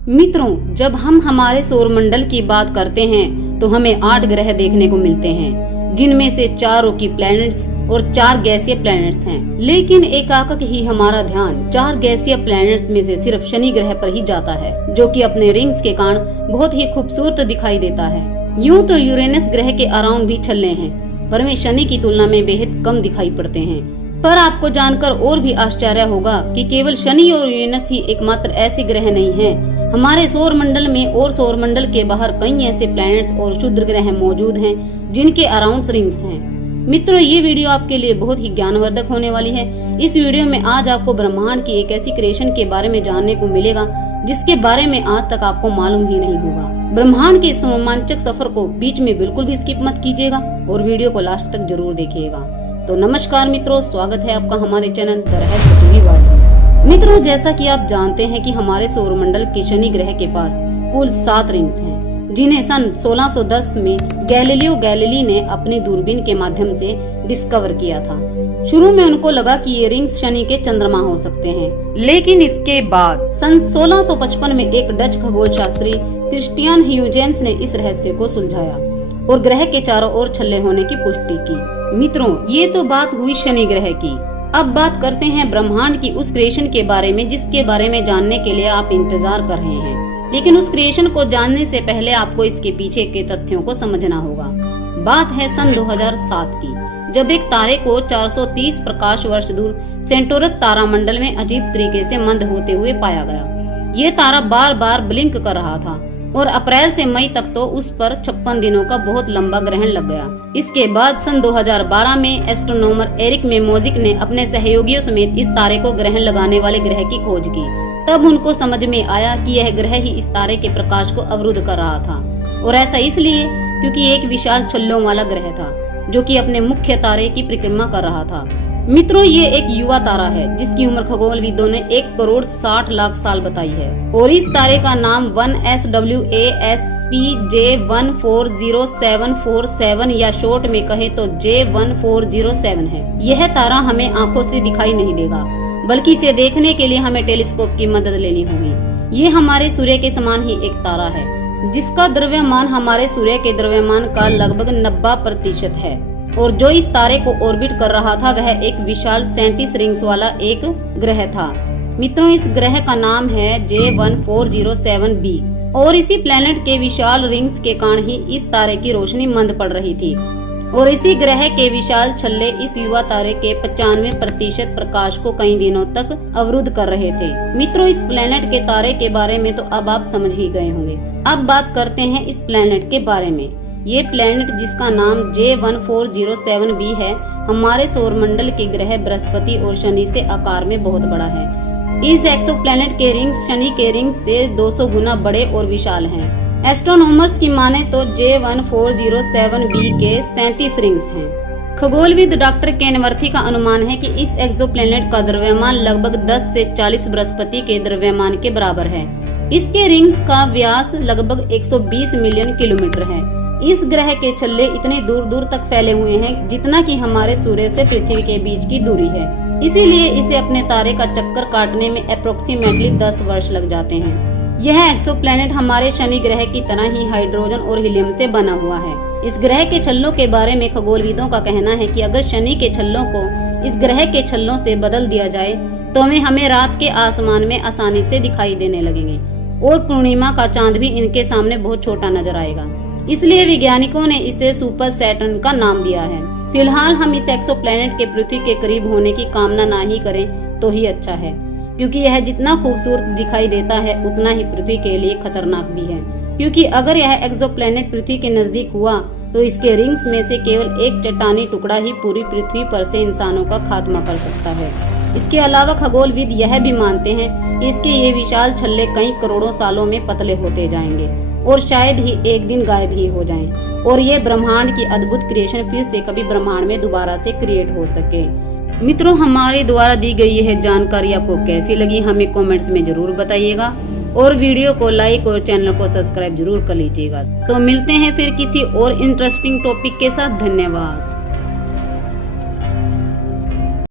मित्रों, जब हम हमारे सौरमंडल की बात करते हैं तो हमें 8 ग्रह देखने को मिलते हैं, जिनमें से 4 रॉकी प्लैनेट्स और 4 गैसीय प्लैनेट्स हैं। लेकिन एकाएक ही हमारा ध्यान 4 गैसीय प्लैनेट्स में से सिर्फ शनि ग्रह पर ही जाता है, जो कि अपने रिंग्स के कारण बहुत ही खूबसूरत दिखाई देता है। यूं तो यूरेनस ग्रह के अराउंड भी छल्ले हैं, पर वे शनि की तुलना में बेहद कम दिखाई पड़ते हैं। पर आपको जानकर और भी आश्चर्य होगा कि केवल शनि और यूरेनस ही एकमात्र ऐसे ग्रह नहीं हैं। हमारे सौर मंडल में और सौर मंडल के बाहर कई ऐसे प्लैनेट्स और क्षुद्र ग्रह मौजूद हैं, जिनके अराउंड रिंग्स हैं। मित्रों, ये वीडियो आपके लिए बहुत ही ज्ञानवर्धक होने वाली है। इस वीडियो में आज आपको ब्रह्मांड की एक ऐसी क्रिएशन के बारे में जानने को मिलेगा जिसके बारे में आज तक आपको मालूम ही नहीं होगा। ब्रह्मांड के इस रोमांचक सफर को बीच में बिल्कुल भी स्किप मत कीजिएगा और वीडियो को लास्ट तक जरूर देखिएगा। तो नमस्कार मित्रों, स्वागत है आपका हमारे चैनल द रहस्य टीवी वर्ल्ड। मित्रों, जैसा कि आप जानते हैं कि हमारे सौरमंडल के शनि ग्रह के पास कुल 7 रिंग्स हैं, जिन्हें सन 1610 में गैलीलियो गैलीली ने अपनी दूरबीन के माध्यम से डिस्कवर किया था। शुरू में उनको लगा कि ये रिंग्स शनि के चंद्रमा हो सकते हैं, लेकिन इसके बाद सन 1655 में एक डच खगोल शास्त्री क्रिस्टियन ह्यूजेंस ने इस रहस्य को सुलझाया और ग्रह के चारों ओर छल्ले होने की पुष्टि की। मित्रों, ये तो बात हुई शनि ग्रह की। अब बात करते हैं ब्रह्मांड की उस क्रिएशन के बारे में जिसके बारे में जानने के लिए आप इंतजार कर रहे हैं। लेकिन उस क्रिएशन को जानने से पहले आपको इसके पीछे के तथ्यों को समझना होगा। बात है सन 2007 की, जब एक तारे को 430 प्रकाश वर्ष दूर सेंटोरस तारामंडल में अजीब तरीके से मंद होते हुए पाया गया। ये तारा बार बार ब्लिंक कर रहा था और अप्रैल से मई तक तो उस पर 56 दिनों का बहुत लंबा ग्रहण लग गया। इसके बाद सन 2012 में एस्ट्रोनॉमर एरिक मेमोजिक ने अपने सहयोगियों समेत इस तारे को ग्रहण लगाने वाले ग्रह की खोज की। तब उनको समझ में आया कि यह ग्रह ही इस तारे के प्रकाश को अवरुद्ध कर रहा था, और ऐसा इसलिए क्योंकि एक विशाल छल्लों वाला ग्रह था जो कि अपने मुख्य तारे की परिक्रमा कर रहा था। मित्रों, ये एक युवा तारा है जिसकी उम्र खगोलविदों ने 1,60,00,000 साल बताई है, और इस तारे का नाम 1SWASPJ140747 या शॉर्ट में कहे तो J1407 है। यह तारा हमें आंखों से दिखाई नहीं देगा, बल्कि इसे देखने के लिए हमें टेलीस्कोप की मदद लेनी होगी। ये हमारे सूर्य के समान ही एक तारा है, जिसका द्रव्यमान हमारे सूर्य के द्रव्यमान का लगभग 90% है, और जो इस तारे को ऑर्बिट कर रहा था वह एक विशाल 37 रिंग्स वाला एक ग्रह था। मित्रों, इस ग्रह का नाम है J1407b, और इसी प्लेनेट के विशाल रिंग्स के कारण ही इस तारे की रोशनी मंद पड़ रही थी, और इसी ग्रह के विशाल छल्ले इस युवा तारे के 95% प्रकाश को कई दिनों तक अवरुद्ध कर रहे थे। मित्रों, इस प्लेनेट के तारे के बारे में तो अब आप समझ ही गए होंगे। अब बात करते हैं इस प्लेनेट के बारे में। ये प्लेनेट, जिसका नाम J1407b है, हमारे सौरमंडल के ग्रह बृहस्पति और शनि से आकार में बहुत बड़ा है। इस एक्सोप्लैनेट के रिंग्स शनि के रिंग्स से 200 गुना बड़े और विशाल हैं। एस्ट्रोनॉमर्स की माने तो J1407b के 37 रिंग्स हैं। खगोलविद डॉक्टर केनवर्थी का अनुमान है कि इस एक्सोप्लैनेट का द्रव्यमान लगभग 10 से 40 बृहस्पति के द्रव्यमान के बराबर है। इसके रिंग्स का व्यास लगभग 120 मिलियन किलोमीटर है। इस ग्रह के छल्ले इतने दूर दूर तक फैले हुए हैं जितना कि हमारे सूर्य से पृथ्वी के बीच की दूरी है। इसीलिए इसे अपने तारे का चक्कर काटने में अप्रोक्सीमेटली 10 वर्ष लग जाते हैं। यह एक्सोप्लैनेट हमारे शनि ग्रह की तरह ही हाइड्रोजन और हीलियम से बना हुआ है। इस ग्रह के छल्लों के बारे में खगोलविदों का कहना है कि अगर शनि के छल्लों को इस ग्रह के छल्लों से बदल दिया जाए तो हमें रात के आसमान में आसानी से दिखाई देने लगेंगे, और पूर्णिमा का चांद भी इनके सामने बहुत छोटा नजर आएगा। इसलिए वैज्ञानिकों ने इसे सुपर सैटर्न का नाम दिया है। फिलहाल हम इस एक्सोप्लैनेट के पृथ्वी के करीब होने की कामना ना ही करें तो ही अच्छा है, क्योंकि यह जितना खूबसूरत दिखाई देता है उतना ही पृथ्वी के लिए खतरनाक भी है। क्योंकि अगर यह एक्सोप्लैनेट पृथ्वी के नजदीक हुआ तो इसके रिंग्स में से केवल एक चट्टानी टुकड़ा ही पूरी पृथ्वी पर से इंसानों का खात्मा कर सकता है। इसके अलावा खगोलविद यह भी मानते हैं कि इसके ये विशाल छल्ले कई करोड़ों सालों में पतले होते जाएंगे और शायद ही एक दिन गायब ही हो जाएं, और ये ब्रह्मांड की अद्भुत क्रिएशन फिर से कभी ब्रह्मांड में दोबारा से क्रिएट हो सके। मित्रों, हमारे द्वारा दी गई यह जानकारी आपको कैसी लगी हमें कमेंट्स में जरूर बताइएगा, और वीडियो को लाइक और चैनल को सब्सक्राइब जरूर कर लीजिएगा। तो मिलते हैं फिर किसी और इंटरेस्टिंग टॉपिक के साथ। धन्यवाद।